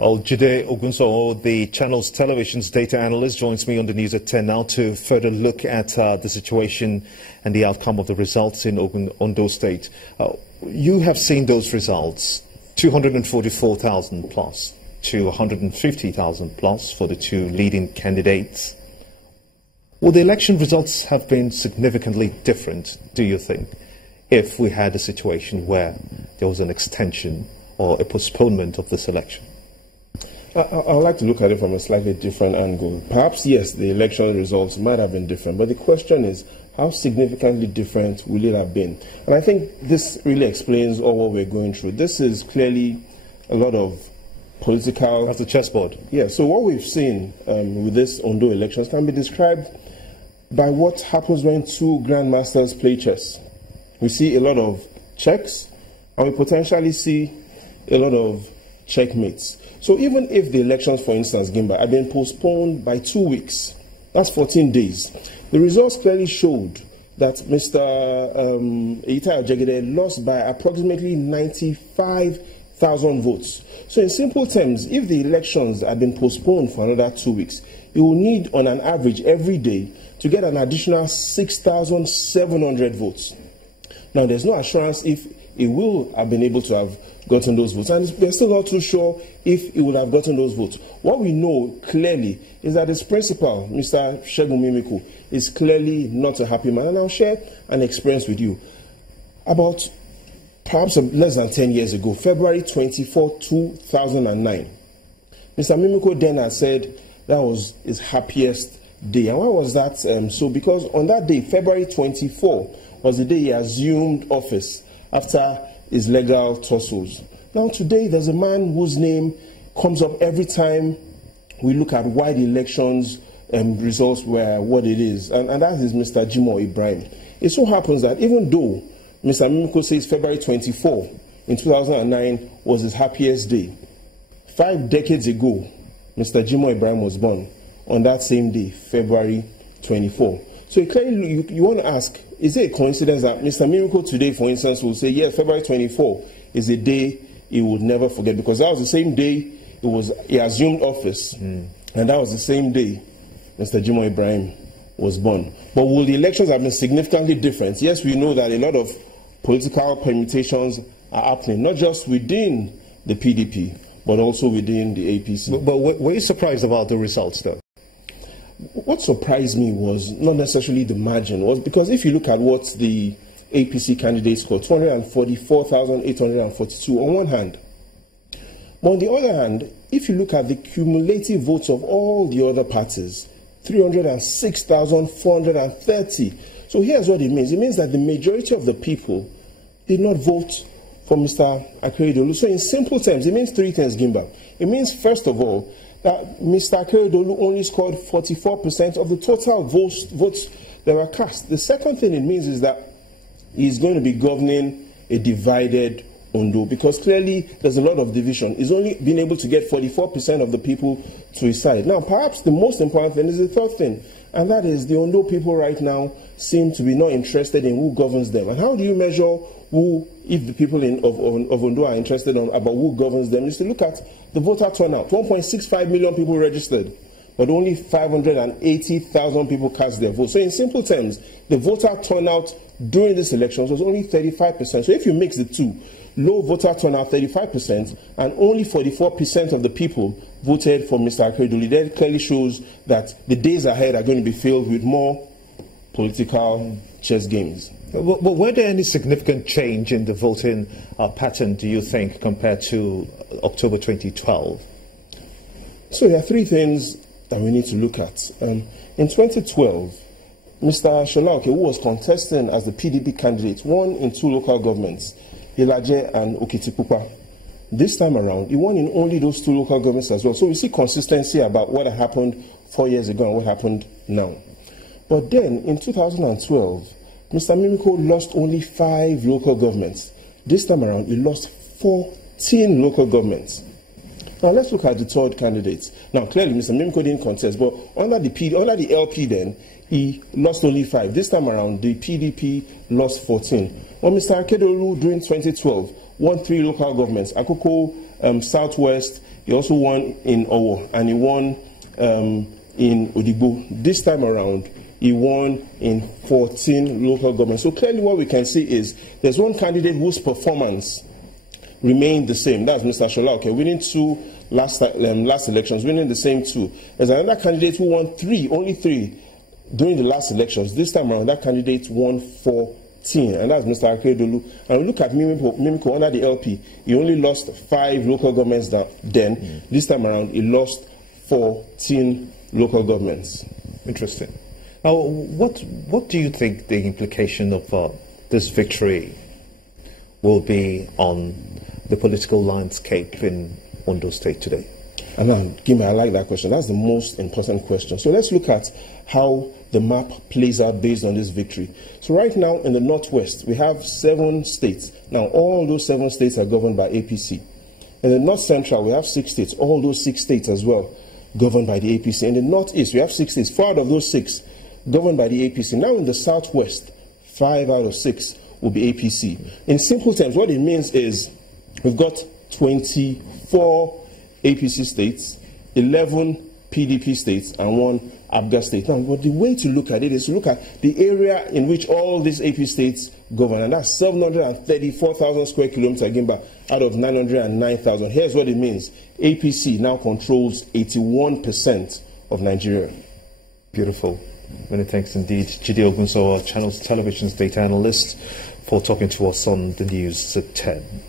Well, Jide Ogunso, the channel's television's data analyst, joins me on the news at 10 now to further look at the situation and the outcome of the results in Ondo State. You have seen those results, 244,000 plus to 150,000 plus for the two leading candidates. Would the election results have been significantly different, do you think, if we had a situation where there was an extension or a postponement of this election? I would like to look at it from a slightly different angle. Perhaps, yes, the election results might have been different, but the question is, how significantly different will it have been? And I think this really explains all what we're going through. This is clearly a lot of political... Off the chessboard. Yeah, so what we've seen with this Ondo elections can be described by what happens when two grandmasters play chess. We see a lot of checks, and we potentially see a lot of checkmates. So even if the elections, for instance, Gimba, had been postponed by 2 weeks, that's 14 days, the results clearly showed that Mr. Eitai Ojegede lost by approximately 95,000 votes. So in simple terms, if the elections had been postponed for another 2 weeks, you will need, on an average, every day to get an additional 6,700 votes. Now, there's no assurance if he will have been able to have gotten those votes, and we're still not too sure if he would have gotten those votes. What we know clearly is that his principal, Mr. Segun Mimiko, is clearly not a happy man, and I'll share an experience with you. About perhaps less than 10 years ago, February 24, 2009, Mr. Mimiko then had said that was his happiest day. And why was that so? Because on that day, February 24, was the day he assumed office after his legal tussles. Now today, there's a man whose name comes up every time we look at why the elections results were what it is, and that is Mr. Jimoh Ibrahim. It so happens that even though Mr. Mimiko says February 24 in 2009 was his happiest day, 5 decades ago, Mr. Jimoh Ibrahim was born on that same day, February 24. So clearly, you want to ask, is it a coincidence that Mr. Mimiko today, for instance, will say, yes, February 24 is a day he would never forget, because that was the same day he assumed office, and that was the same day Mr. Jimoh Ibrahim was born. But will the elections have been significantly different? Yes, we know that a lot of political permutations are happening, not just within the PDP, but also within the APC. But were you surprised about the results, though? What surprised me was not necessarily the margin, was because if you look at what the APC candidates scored, 244,842 on one hand. But on the other hand, if you look at the cumulative votes of all the other parties, 306,430. So here's what it means. It means that the majority of the people did not vote for Mr. Akeredolu. So in simple terms, it means three things, Gimba. It means, first of all, that Mr. Akeredolu only scored 44% of the total votes that were cast. The second thing it means is that he's going to be governing a divided Ondo, because clearly there's a lot of division. He's only been able to get 44% of the people to his side. Now, perhaps the most important thing is the third thing, and that is the Ondo people right now seem to be not interested in who governs them. And how do you measure who, if the people of Ondo are interested about who governs them, is to look at the voter turnout. 1.65 million people registered, but only 580,000 people cast their vote. So in simple terms, the voter turnout during these elections was only 35%. So if you mix the two, low voter turnout 35% and only 44% of the people voted for Mr. Akeredolu, that clearly shows that the days ahead are going to be filled with more political chess games. But were there any significant change in the voting pattern, do you think, compared to October 2012? So there are three things that we need to look at. In 2012, Mr. Shola, who was contesting as the PDP candidate, won in 2 local governments, Ilaje and Okitipupa. This time around, he won in only those 2 local governments as well. So we see consistency about what happened 4 years ago and what happened now. But then, in 2012, Mr. Mimiko lost only 5 local governments. This time around, he lost 14 local governments. Now, let's look at the third candidate. Now, clearly, Mr. Mimiko didn't contest, but under the LP then, he lost only 5. This time around, the PDP lost 14. Well, Mr. Akeredolu, during 2012, won 3 local governments, Akoko, Southwest, He also won in Owo, and he won in Odigbo. This time around, he won in 14 local governments. So clearly what we can see is there's one candidate whose performance remained the same. That's Mr. Shola, okay, winning 2 last elections, winning the same 2. There's another candidate who won only 3 during the last elections. This time around, that candidate won 14, and that's Mr. Akeredolu. And we look at Mimiko under the LP. He only lost 5 local governments then. This time around, he lost 14 local governments. Interesting. Now, what do you think the implication of this victory will be on the political landscape in Ondo State today? I like that question. That's the most important question. So let's look at how the map plays out based on this victory. So right now in the Northwest, we have 7 states. Now all those 7 states are governed by APC. In the North Central, we have 6 states. All those 6 states as well governed by the APC. In the Northeast, we have 6 states. 4 out of those 6 governed by the APC. Now in the Southwest, 5 out of 6 will be APC. In simple terms, what it means is we've got 24 APC states, 11 PDP states, and 1 ABGA state. Now, but the way to look at it is to look at the area in which all these AP states govern, and that's 734,000 square kilometers Gimba out of 909,000. Here's what it means. APC now controls 81% of Nigeria. Beautiful. Many thanks indeed, Jide Ogunso, Channels Television's data analyst, for talking to us on the news at 10.